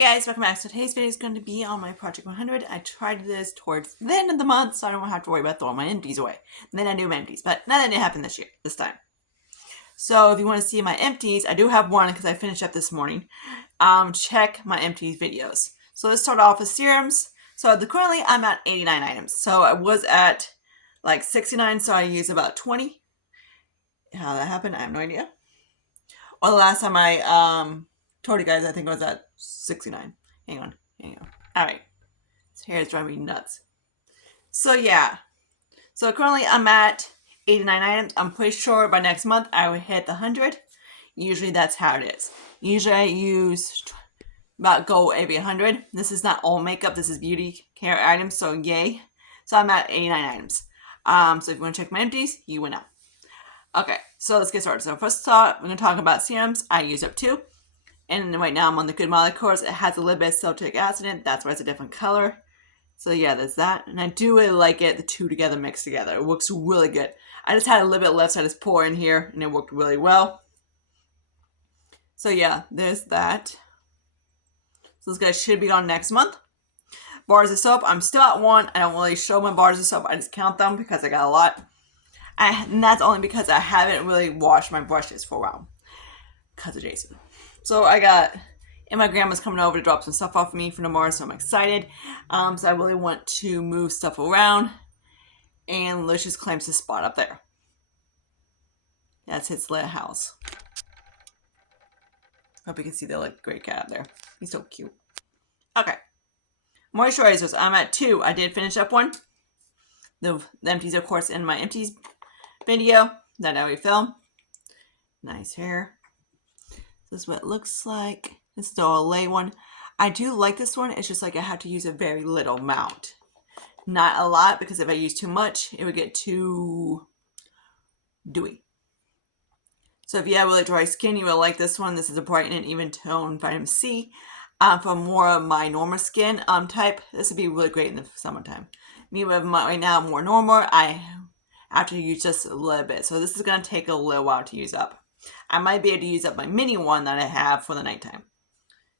Hey guys, welcome back. So today's video is going to be on my Project 100. I tried this towards the end of the month, so I don't have to worry about throwing my empties away. And then I do my empties, but none of that happened this time. So if you want to see my empties, I do have one because I finished up this morning. Check my empties videos. So let's start off with serums. So currently I'm at 89 items. So I was at like 69, so I used about 20. How that happened, I have no idea. Well, the last time I told you guys, I think I was at 69. Hang on. Alright. This hair is driving me nuts. So yeah. So currently I'm at 89 items. I'm pretty sure by next month I will hit the 100. Usually that's how it is. Usually I use about go every 100. This is not all makeup. This is beauty care items. So yay. So I'm at 89 items. So if you want to check my empties, you will know. Okay, so let's get started. So first off, we're going to talk about serums. I use up 2. And right now I'm on the Good Molly course. It has a little bit of salicylic acid in it. That's why it's a different color. So yeah, there's that. And I do really like it, the two together mixed together. It works really good. I just had a little bit left, so I just pour in here, and it worked really well. So yeah, there's that. So this guy should be on next month. Bars of soap, I'm still at 1. I don't really show my bars of soap. I just count them because I got a lot. And that's only because I haven't really washed my brushes for a while. Because of Jason. So I got, and my grandma's coming over to drop some stuff off of me for tomorrow, so I'm excited. So I really want to move stuff around. And Lucius claims his spot up there. That's his little house. Hope you can see the like great cat up there. He's so cute. Okay. Moisturizers, I'm at 2. I did finish up one. The empties, of course, in my empties video that I already filmed. Nice hair. This is what it looks like. This is the Olay one. I do like this one. It's just like I have to use a very little amount. Not a lot, because if I use too much, it would get too dewy. So if you have really dry skin, you will like this one. This is a bright and even tone vitamin C. For more of my normal skin type, this would be really great in the summertime. Me with my, right now more normal, I have to use just a little bit. So this is going to take a little while to use up. I might be able to use up my mini one that I have for the nighttime.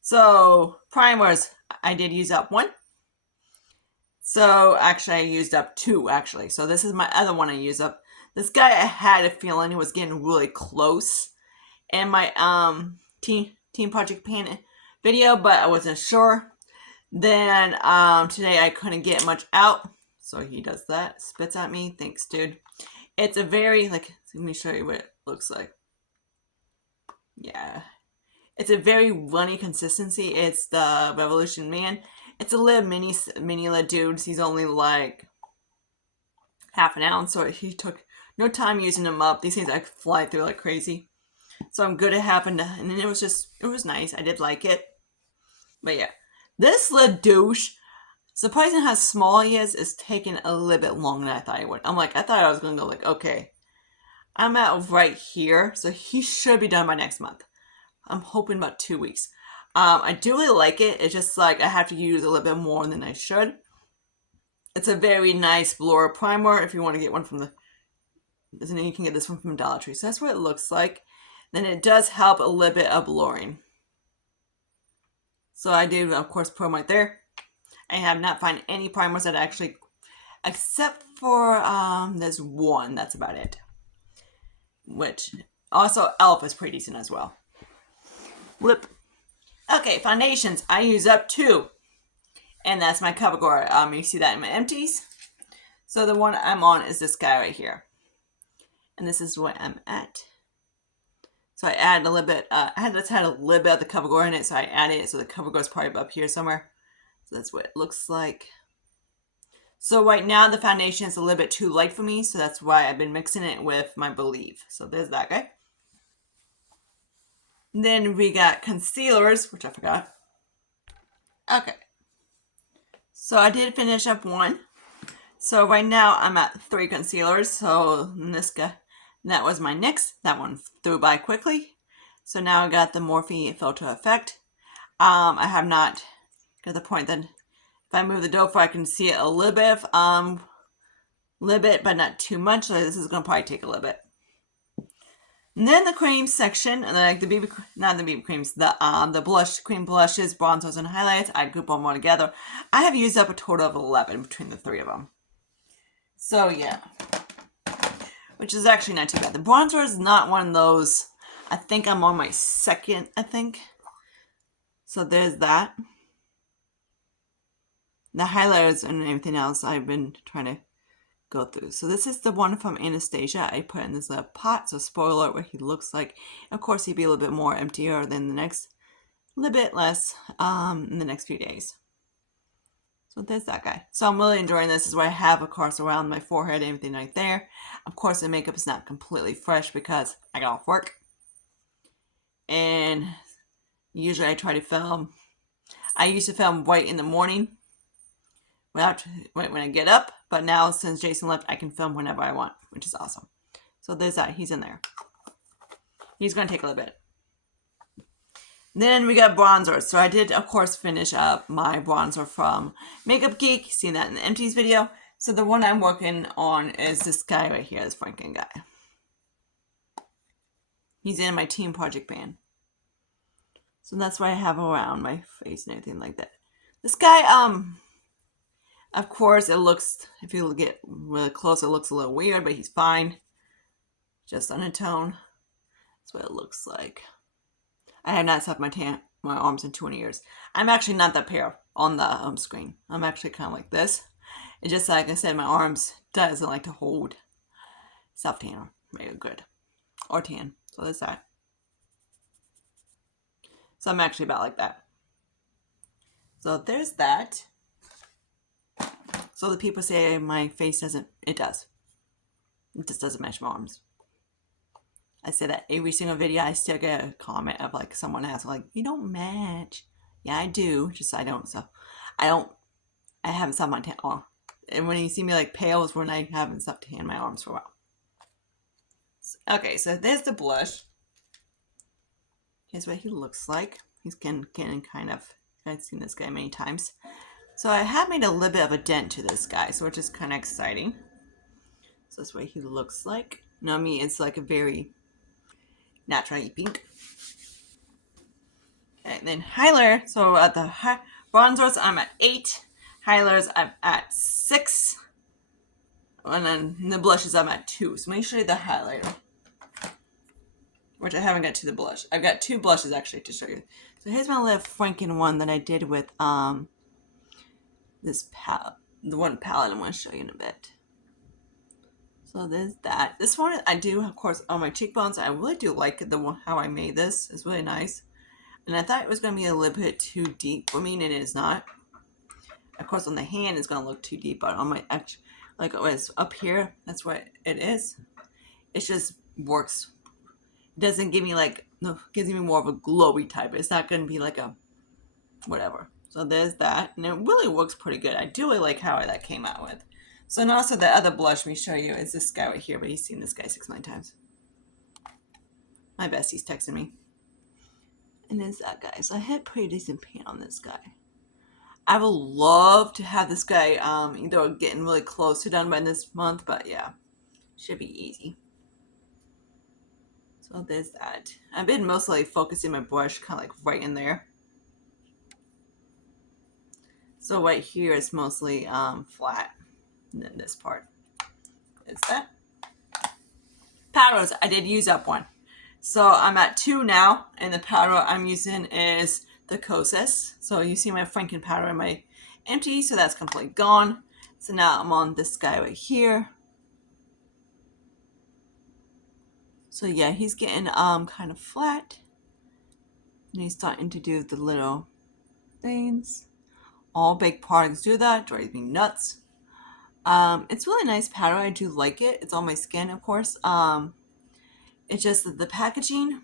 So primers, I did use up 1. So actually I used up 2 actually. So this is my other one I used up. This guy, I had a feeling he was getting really close in my Team Project Pan video, but I wasn't sure. Then today I couldn't get much out. So he does that, spits at me. Thanks, dude. It's a very, like, let me show you what it looks like. Yeah. It's a very runny consistency. It's the Revolution Man. It's a little mini little dude. He's only like half an ounce, so he took no time using them up. These things I fly through like crazy. So I'm good at having to, and then it was nice. I did like it. But yeah. This little douche, surprising how small he is taking a little bit longer than I thought it would. I thought I was gonna go like, okay. I'm at right here, so he should be done by next month. I'm hoping about 2 weeks. I do really like it. It's just like I have to use a little bit more than I should. It's a very nice blur primer if you want to get one from the... And then you can get this one from Dollar Tree. So that's what it looks like. Then it does help a little bit of blurring. So I do, of course, put them right there. I have not found any primers that actually... Except for there's one. That's about it. Which... Also, e.l.f. is pretty decent as well. Lip. Okay, foundations. I use up 2. And that's my CoverGirl. You see that in my empties. So the one I'm on is this guy right here. And this is what I'm at. So I added a little bit. I just had a little bit of the CoverGirl in it, so I added it. So the CoverGirl is probably up here somewhere. So that's what it looks like. So right now the foundation is a little bit too light for me, so that's why I've been mixing it with my Believe. So there's that guy. Then we got concealers, which I forgot. Okay. So I did finish up 1. So right now I'm at 3 concealers. So this guy, that was my NYX. That one threw by quickly. So now I got the Morphe Filter Effect. I have not got the point that if I move the doe for, I can see it a little bit, but not too much. So this is going to probably take a little bit. And then the cream section, like the BB, not the BB creams, the blush, cream blushes, bronzers, and highlights. I group them all together. I have used up a total of 11 between the three of them. So yeah, which is actually not too bad. The bronzer is not one of those. I think I'm on my second, I think. So there's that. The highlighters and everything else I've been trying to go through. So this is the one from Anastasia. I put in this little pot. So spoiler alert, what he looks like. Of course, he'd be a little bit more emptier than the next, a little bit less in the next few days. So there's that guy. So I'm really enjoying this. This is where I have, of course, around my forehead, everything right there. Of course, the makeup is not completely fresh because I got off work. And usually I try to film. I used to film right in the morning when I get up. But now, since Jason left, I can film whenever I want, which is awesome. So there's that. He's in there. He's going to take a little bit. Then we got bronzer. So I did, of course, finish up my bronzer from Makeup Geek. Seen that in the empties video. So the one I'm working on is this guy right here, this Franken guy. He's in my team project band. So that's what I have around my face and everything like that. This guy, of course, it looks, if you get really close, it looks a little weird, but he's fine. Just undertone. That's what it looks like. I have not set my arms in 20 years. I'm actually not that pale on the screen. I'm actually kind of like this. It's just like I said, my arms doesn't like to hold self-tan very good. Or tan. So there's that. So I'm actually about like that. So there's that. So the people say my face doesn't, it does. It just doesn't match my arms. I say that every single video. I still get a comment of like someone asking like, you don't match. Yeah, I do. Just I don't. So I haven't set my tan arm. And when you see me like pale is when I haven't set tan my arms for a while. Okay, so there's the blush. Here's what he looks like. He's getting kind of, I've seen this guy many times. So I have made a little bit of a dent to this guy, so which is kind of exciting. So that's what he looks like. Now me, it's like a very naturally pink. Okay, and then highlighter. So at the bronzers, I'm at 8. Highlighters, I'm at 6. And then the blushes, I'm at 2. So let me show you the highlighter, which I haven't got to the blush. I've got 2 blushes actually to show you. So here's my little Franken one that I did with this palette, the one palette I'm going to show you in a bit. So there's that. This one I do, of course, on my cheekbones. I really do like the one how I made this. It's really nice. And I thought it was going to be a little bit too deep for me, and it is not. Of course, on the hand, it's going to look too deep, but on my, like it was up here, that's what it is. It just works. It doesn't give me like, no, gives me more of a glowy type. It's not going to be like a whatever. So there's that, and it really works pretty good. I do really like how that came out with. So and also the other blush let me show you is this guy right here, but he's seen this guy 6 million times. My bestie's texting me. And there's that guy. So I had pretty decent paint on this guy. I would love to have this guy either getting really close to done by this month, but yeah, should be easy. So there's that. I've been mostly focusing my brush kind of like right in there. So right here is mostly flat. And then this part is that. Powders, I did use up one. So I'm at 2 now, and the powder I'm using is the Kosas. So you see my Franken powder in my empty, so that's completely gone. So now I'm on this guy right here. So yeah, he's getting kind of flat. And he's starting to do the little things. All baked products do that, drives me nuts. It's really nice powder. I do like it. It's on my skin, of course. It's just that the packaging,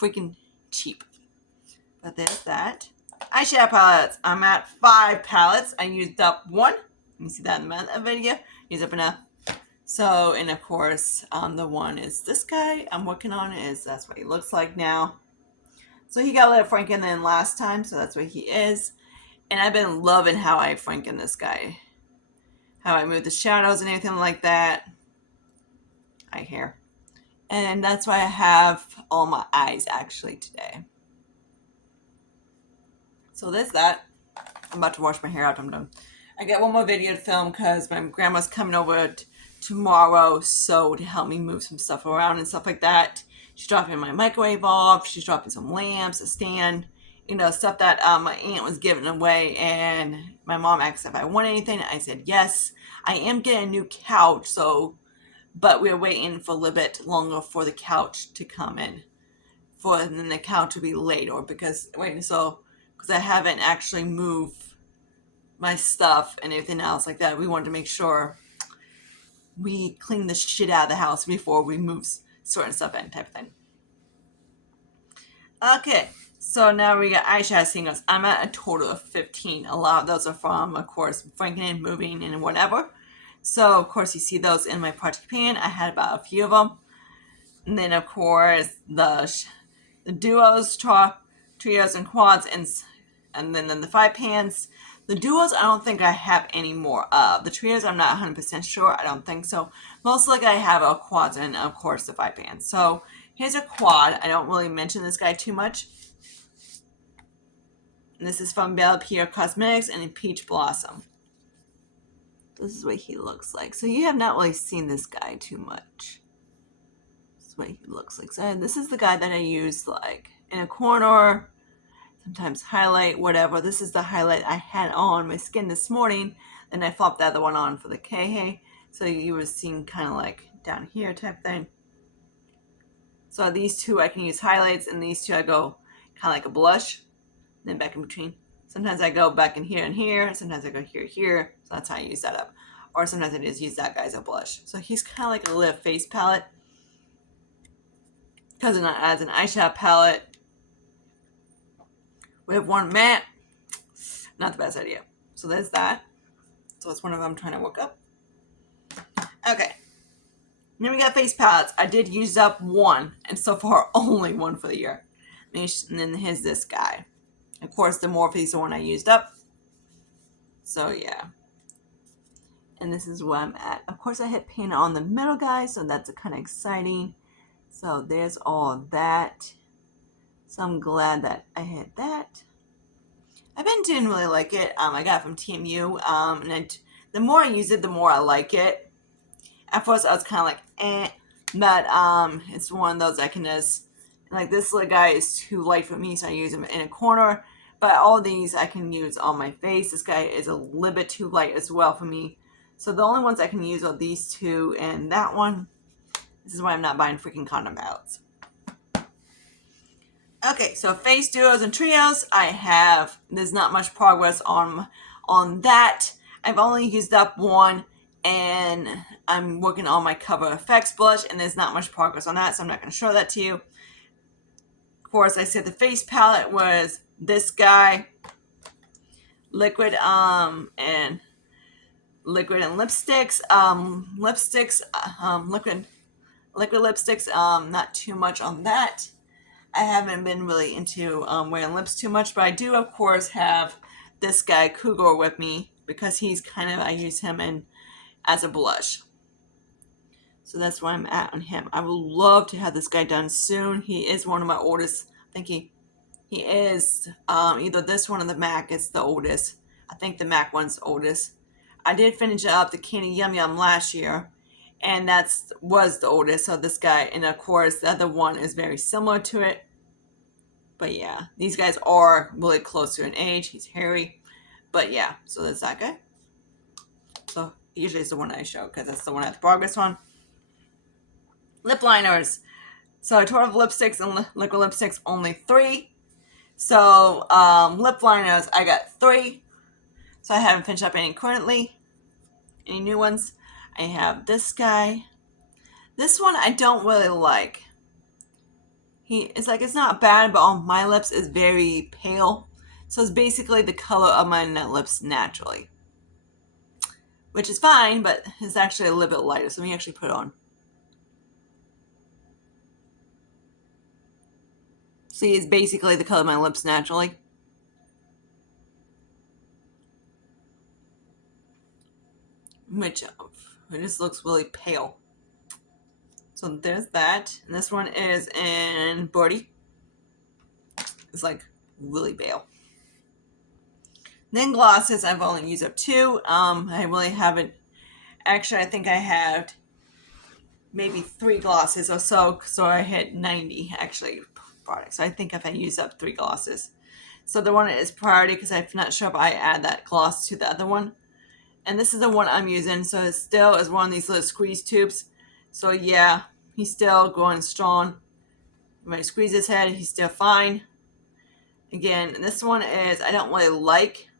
freaking cheap. But there's that. Eyeshadow palettes. I'm at 5 palettes. I used up 1. You see that in the video. Used up enough. So, and of course, the one is this guy I'm working on. That's what he looks like now. So he got a little Franken than last time, so that's what he is. And I've been loving how I Franken this guy. How I move the shadows and everything like that. eye hair. And that's why I have all my eyes actually today. So there's that. I'm about to wash my hair out. I'm done. I got one more video to film because my grandma's coming over tomorrow, so to help me move some stuff around and stuff like that. She's dropping my microwave off. She's dropping some lamps, a stand, stuff that my aunt was giving away. And my mom asked if I want anything. I said yes. I am getting a new couch, but we're waiting for a little bit longer for the couch to come in, for then the couch to be laid, or because I haven't actually moved my stuff and everything else like that. We wanted to make sure we clean the shit out of the house before we move certain stuff in, type of thing. Okay, so now we got eyeshadow singles. I'm at a total of 15. A lot of those are from, of course, Franken, moving, and whatever. So, of course, you see those in my project pan. I had about a few of them. And then, of course, the duos, trios, and quads, and then the 5 pans. The duos, I don't think I have any more of. The trios, I'm not 100% sure. I don't think so. Most likely I have a quads and, of course, the 5 pans. So, here's a quad. I don't really mention this guy too much. And this is from Bella Pierre Cosmetics and Peach Blossom. This is what he looks like. So, you have not really seen this guy too much. This is what he looks like. So, this is the guy that I use, like, in a corner, sometimes highlight, whatever. This is the highlight I had on my skin this morning. Then I flopped the other one on for the K. So you were seeing kind of like down here type thing. So these two I can use highlights, and these two I go kind of like a blush. Then back in between. Sometimes I go back in here and here. Sometimes I go here. So that's how I use that up. Or sometimes I just use that guy as a blush. So he's kind of like a little face palette. Because as an eyeshadow palette, we have one matte. Not the best idea. So there's that. So that's one of them I'm trying to work up. Okay. Then we got face palettes. I did use up one, and so far only one for the year. And then here's this guy. Of course, the Morphe is the one I used up. So yeah. And this is where I'm at. Of course, I hit pan on the middle, guys, so that's kind of exciting. So there's all that. So I'm glad that I hit that. I've been didn't really like it. I got it from TMU. And the more I use it, the more I like it. At first, I was kind of like, eh. But it's one of those I can just, like, this little guy is too light for me, so I use him in a corner. But all these I can use on my face. This guy is a little bit too light as well for me. So the only ones I can use are these two and that one. This is why I'm not buying freaking condom palettes. Okay, so face duos and trios, there's not much progress on that. I've only used up one, and I'm working on my Cover FX blush, and there's not much progress on that, so I'm not going to show that to you. Of course, I said the face palette was this guy, liquid and lipsticks, liquid lipsticks, not too much on that. I haven't been really into wearing lips too much, but I do, of course, have this guy, Cougar, with me, because I use him as a blush. So that's where I'm at on him. I would love to have this guy done soon. He is one of my oldest. I think he is either this one or the MAC is the oldest. I think the MAC one's the oldest. I did finish up the Candy Yum Yum last year, and was the oldest. So this guy, and of course the other one is very similar to it. But yeah, these guys are really close to an age. He's hairy, but yeah. So that's that guy. So usually it's the one I show because that's the one I have the progress on. Lip liners. So a total of lipsticks and liquid lipsticks, only 3. So lip liners, I got 3. So I haven't finished up any currently. Any new ones? I have this guy. This one I don't really like. It's not bad, but on my lips is very pale. So it's basically the color of my lips naturally. Which is fine, but it's actually a little bit lighter. So let me actually put it on. See, it's basically the color of my lips naturally. Which it just looks really pale. So there's that. And this one is in Birdie. It's like really pale. Then glosses, I've only used up 2. I really haven't. Actually, I think I have maybe 3 glosses or so. So I hit 90 actually products. So I think if I use up 3 glosses. So the one is Priority because I'm not sure if I add that gloss to the other one. And this is the one I'm using. So it still is one of these little squeeze tubes. So yeah, he's still going strong. When I squeeze his head, he's still fine. Again, this one is, I don't really like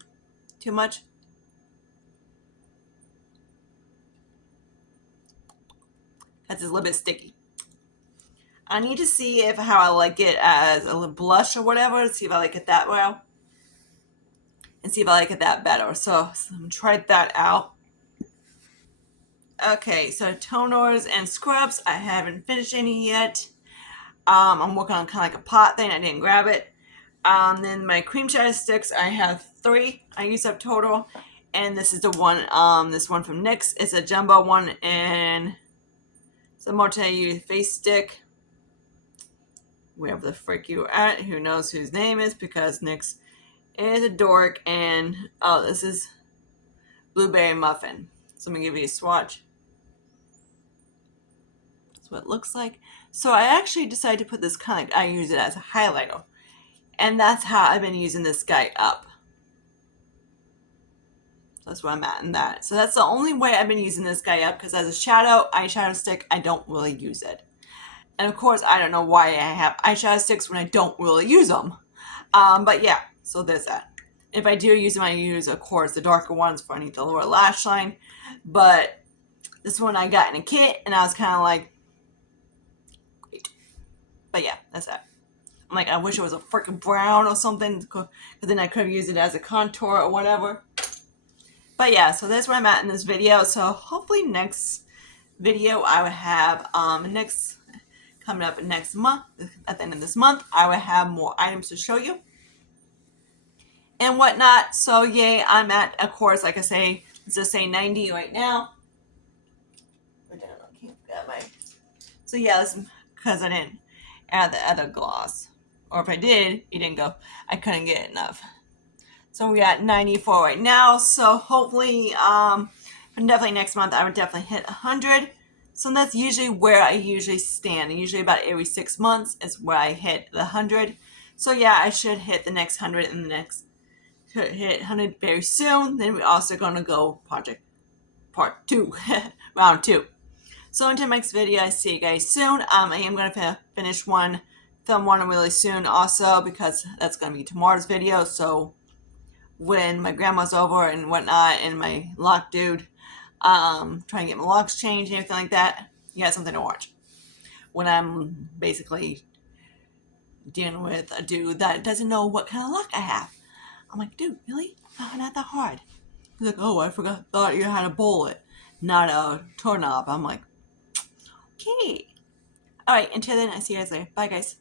too much. That's a little bit sticky. I need to see if how I like it as a little blush or whatever, to see if I like it that well. And see if I like it that better. So I'm gonna try that out. Okay, so toners and scrubs, I haven't finished any yet. I'm working on kind of like a pot thing, I didn't grab it. Then my cream cheddar sticks, I have 3 I used up total. And this is the one, this one from NYX. It's a jumbo one, and it's a multi-use face stick. Wherever the frick you're at, who knows whose name is, because NYX is a dork. And, oh, this is Blueberry Muffin. So I'm going to give you a swatch. That's what it looks like. So I actually decided to put this kind of, I use it as a highlighter. And that's how I've been using this guy up. That's where I'm at in that. So that's the only way I've been using this guy up, because as a shadow, eyeshadow stick, I don't really use it. And of course, I don't know why I have eyeshadow sticks when I don't really use them. But yeah, so there's that. If I do use them, I use, of course, the darker ones for underneath the lower lash line. But this one I got in a kit, and I was kind of like, great. But yeah, that's that. I'm like, I wish it was a freaking brown or something, because then I could have used it as a contour or whatever. But yeah, so that's where I'm at in this video. So hopefully next video I will have, coming up next month, at the end of this month, I will have more items to show you and whatnot. So yay, I'm at, of course, like I say, let's just say 90 right now. So yeah, that's because I didn't add the other gloss. Or if I did, it didn't go, I couldn't get enough. So we're at 94 right now. So hopefully, definitely next month, I would definitely hit 100. So that's usually where I usually stand. Usually about every 6 months is where I hit the 100. So yeah, I should hit the next 100 and the next, hit 100 very soon. Then we're also going to go project part 2, round 2. So until next video, I see you guys soon. I am going to film one really soon also, because that's going to be tomorrow's video. So when my grandma's over and whatnot, and my lock dude, trying to get my locks changed and everything like that, you got something to watch. When I'm basically dealing with a dude that doesn't know what kind of lock I have. I'm like, dude, really? Not that hard. He's like, oh, I thought you had a bullet, not a doorknob. I'm like, okay. All right, until then, I see you guys later. Bye, guys.